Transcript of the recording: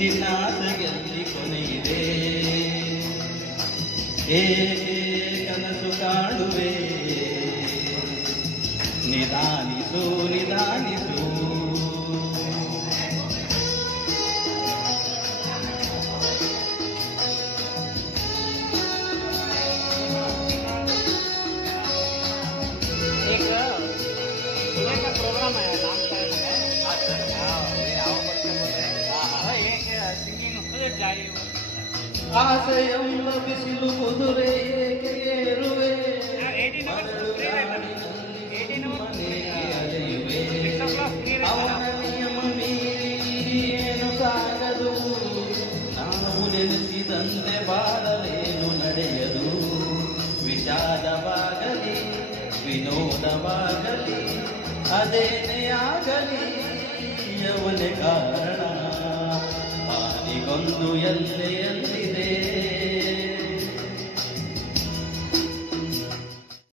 ನಿನ್ನಾಸೆಯಲ್ಲಿ ಕೊನೆಯಿದೆ. ಏಕೆ ಕನಸು ಕಾಡುವೆ, ನಿಧಾನಿಸು ನಿಧಾನಿಸು. प्रोग्राम है नामकरण है ಆಸೆಯೆಂಬ ಬಿಸಿಲು ಕುದುರೆ ಏಕೆ ಏರುವೆ, ಅವನ ನಿಯಮ ಮೀರಿ ಏನು ಸಾಗದು, ನಾವು ನೆನೆಸಿದಂತೆ ಬಾಳಲೇನು ನಡೆಯದು. ವಿಷಾದವಾಗಲಿ ವಿನೋದವಾಗಲಿ ಅದೇನೇ ಆಗಲಿ ಅವನೇ ಕಾರಣ. ಪಾಲಿಗೊಂದು ಎಲ್ಲೆಯಲ್ಲಿದೆ.